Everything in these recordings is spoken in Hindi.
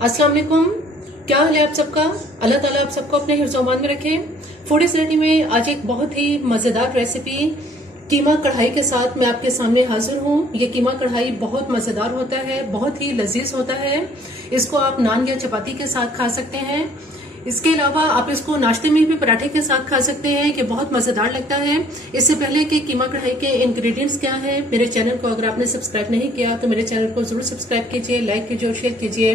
अस्सलाम वालेकुम। क्या हाल है आप सबका? अल्लाह ताला आप सबको अपने हिफ्ज़-ओ-अमान में रखे। फूड रेसिपी में आज एक बहुत ही मज़ेदार रेसिपी कीमा कढ़ाई के साथ मैं आपके सामने हाजिर हूँ। ये कीमा कढ़ाई बहुत मज़ेदार होता है, बहुत ही लजीज होता है। इसको आप नान या चपाती के साथ खा सकते हैं। इसके अलावा आप इसको नाश्ते में भी पराठे के साथ खा सकते हैं कि बहुत मज़ेदार लगता है। इससे पहले कि कीमा कढ़ाई के इंग्रेडिएंट्स क्या है, मेरे चैनल को अगर आपने सब्सक्राइब नहीं किया तो मेरे चैनल को जरूर सब्सक्राइब कीजिए, लाइक कीजिए और शेयर कीजिए।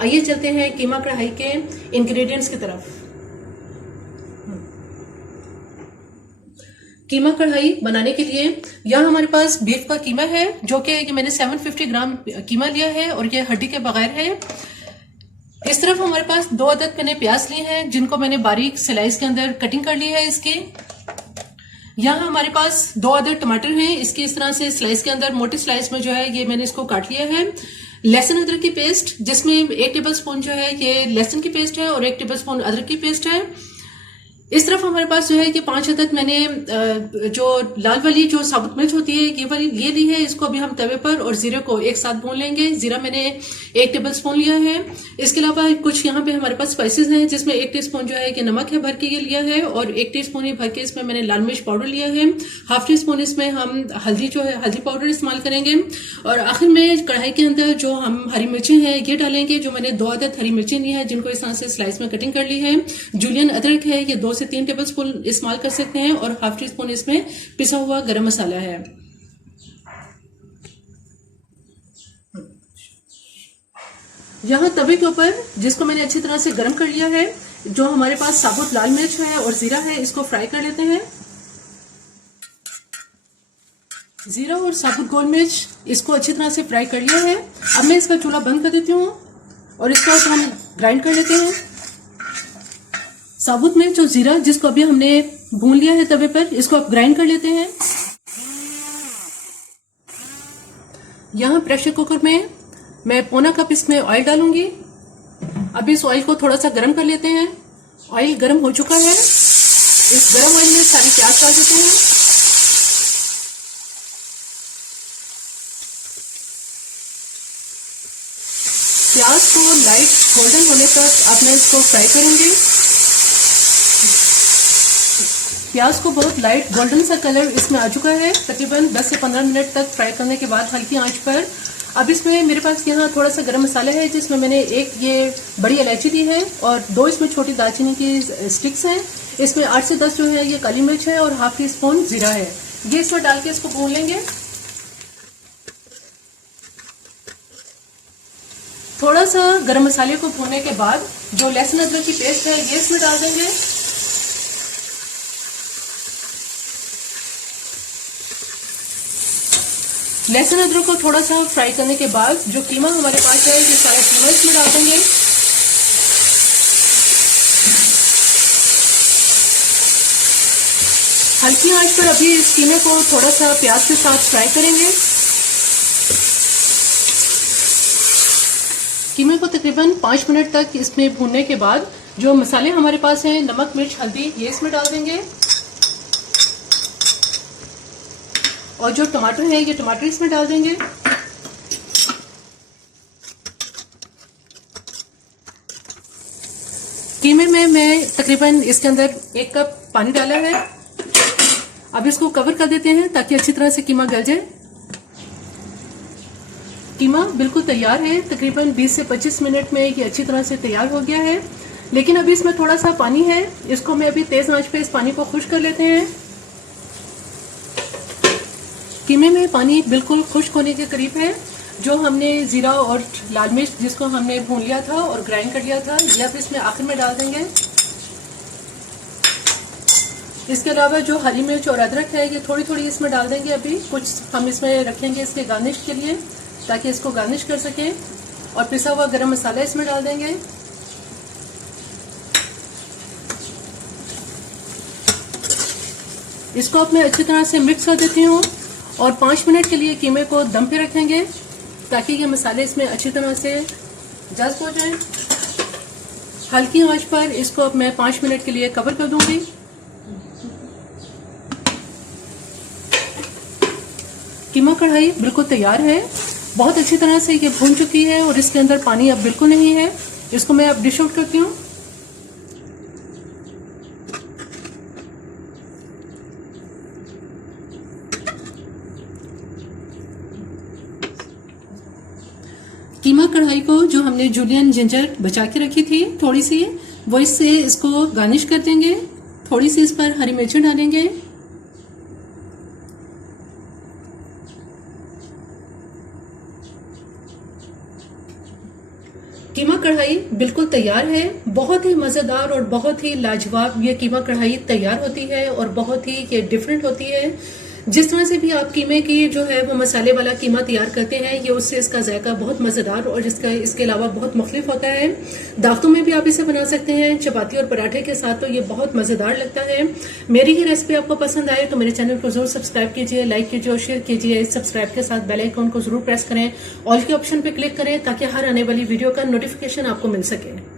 आइए चलते हैं कीमा कढ़ाई के इंग्रेडिएंट्स की तरफ। कीमा कढ़ाई बनाने के लिए यहाँ हमारे पास बीफ का कीमा है, जो कि मैंने 750 ग्राम कीमा लिया है और ये हड्डी के बगैर है। इस तरफ हमारे पास 2 अदद मैंने प्याज लिए हैं, जिनको मैंने बारीक स्लाइस के अंदर कटिंग कर ली है इसकी। यहाँ हमारे पास 2 अदद टमाटर हैं, इसकी इस तरह से स्लाइस के अंदर मोटी स्लाइस में जो है ये मैंने इसको काट लिया है। लहसुन अदरक की पेस्ट, जिसमें 1 टेबल स्पून जो है ये लहसुन की पेस्ट है और 1 टेबल स्पून अदरक की पेस्ट है। इस तरफ हमारे पास जो है कि 5 अदद मैंने जो लाल वाली जो साबुत मिर्च होती है ये वाली ये ली है। इसको अभी हम तवे पर और जीरे को एक साथ भून लेंगे। जीरा मैंने 1 टेबल स्पून लिया है। इसके अलावा कुछ यहाँ पे हमारे पास स्पाइसेस हैं, जिसमें 1 टीस्पून जो है कि नमक है भर के ये लिया है और 1 टीस्पून ही भर के इसमें मैंने लाल मिर्च पाउडर लिया है। ½ टीस्पून इसमें हम हल्दी जो है हल्दी पाउडर इस्तेमाल करेंगे और आखिर में कढ़ाई के अंदर जो हम हरी मिर्चें हैं ये डालेंगे, जो मैंने 2 अदद हरी मिर्चें ली है, जिनको इस तरह से स्लाइस में कटिंग कर ली है। जूलियन अदरक है, ये 2 से 3 टेबल स्पून इस्तेमाल कर सकते हैं और ½ टीस्पून इसमें पिसा हुआ गरम मसाला है। यहाँ तवे के ऊपर, जिसको मैंने अच्छी तरह से गर्म कर लिया है, जो हमारे पास साबुत लाल मिर्च है और जीरा है, इसको फ्राई कर लेते हैं। जीरा और साबुत गोल मिर्च इसको अच्छी तरह से फ्राई कर लिया है। अब मैं इसका चूल्हा बंद कर देती हूँ और इसका हम ग्राइंड कर लेते हैं। साबुत मिर्च और जीरा जिसको अभी हमने भून लिया है तवे पर, इसको आप ग्राइंड कर लेते हैं। यहाँ प्रेशर कुकर में मैं पौना कप इसमें ऑयल डालूंगी। अब इस ऑयल को थोड़ा सा गर्म कर लेते हैं। ऑयल गर्म हो चुका है। इस गर्म ऑयल में सारी प्याज डाल देते हैं। प्याज को लाइट गोल्डन होने तक आपने इसको फ्राई करेंगे। प्याज को बहुत लाइट गोल्डन सा कलर इसमें आ चुका है। तकरीबन 10 से 15 मिनट तक फ्राई करने के बाद हल्की आंच पर अब इसमें मेरे पास यहाँ थोड़ा सा गरम मसाला है, जिसमें मैंने 1 ये बड़ी इलायची दी है और 2 इसमें छोटी दालचीनी की स्टिक्स हैं। इसमें 8 से 10 जो है ये काली मिर्च है और ½ टीस्पून जीरा है। ये इसमें डाल के इसको भून लेंगे। थोड़ा सा गरम मसाले को भूनने के बाद जो लहसुन अदरक की पेस्ट है ये इसमें डाल देंगे। लहसुन अदरक को थोड़ा सा फ्राई करने के बाद जो कीमा हमारे पास है ये सारा कीमा इसमें डाल देंगे। हल्की आंच पर अभी इस कीमे को थोड़ा सा प्याज के साथ फ्राई करेंगे। कीमे को तकरीबन 5 मिनट तक इसमें भूनने के बाद जो मसाले हमारे पास हैं, नमक मिर्च हल्दी, ये इसमें डाल देंगे और जो टमाटर है ये टमाटर इसमें डाल देंगे। कीमे में मैं तकरीबन इसके अंदर 1 कप पानी डाला है। अब इसको कवर कर देते हैं ताकि अच्छी तरह से कीमा गल जाए। कीमा बिल्कुल तैयार है। तकरीबन 20 से 25 मिनट में ये अच्छी तरह से तैयार हो गया है, लेकिन अभी इसमें थोड़ा सा पानी है। इसको मैं अभी तेज आंच पे इस पानी को खुश्क कर लेते हैं। कीमे में पानी बिल्कुल खुश्क होने के करीब है। जो हमने जीरा और लाल मिर्च जिसको हमने भून लिया था और ग्राइंड कर लिया था, ये अब इसमें आखिर में डाल देंगे। इसके अलावा जो हरी मिर्च और अदरक है ये थोड़ी थोड़ी इसमें डाल देंगे। अभी कुछ हम इसमें रखेंगे इसके गार्निश के लिए, ताकि इसको गार्निश कर सकें। और पिसा हुआ गरम मसाला इसमें डाल देंगे। इसको अब मैं अच्छी तरह से मिक्स कर देती हूँ और 5 मिनट के लिए कीमे को दम पे रखेंगे, ताकि ये मसाले इसमें अच्छी तरह से जज्ब हो जाएं। हल्की आंच पर इसको अब मैं 5 मिनट के लिए कवर कर दूंगी। कीमा कढ़ाई बिल्कुल तैयार है। बहुत अच्छी तरह से ये भून चुकी है और इसके अंदर पानी अब बिल्कुल नहीं है। इसको मैं अब डिश आउट करती हूँ। कीमा कढ़ाई को जो हमने जूलियन जिंजर बचा के रखी थी थोड़ी सी, वो इससे इसको गार्निश कर देंगे। थोड़ी सी इस पर हरी मिर्ची डालेंगे। कीमा कढ़ाई बिल्कुल तैयार है। बहुत ही मजेदार और बहुत ही लाजवाब ये कीमा कढ़ाई तैयार होती है और बहुत ही ये डिफरेंट होती है। जिस तरह से भी आप कीमे की जो है वो मसाले वाला कीमा तैयार करते हैं, ये उससे इसका जायका बहुत मजेदार और इसके अलावा बहुत मुख्तलिफ होता है। दावतों में भी आप इसे बना सकते हैं, चपाती और पराठे के साथ, तो ये बहुत मजेदार लगता है। मेरी ही रेसिपी आपको पसंद आए तो मेरे चैनल को जरूर सब्सक्राइब कीजिए, लाइक कीजिए और शेयर कीजिए। सब्सक्राइब के साथ बेल आइकन को जरूर प्रेस करें, ऑल के ऑप्शन पे क्लिक करें ताकि हर आने वाली वीडियो का नोटिफिकेशन आपको मिल सके।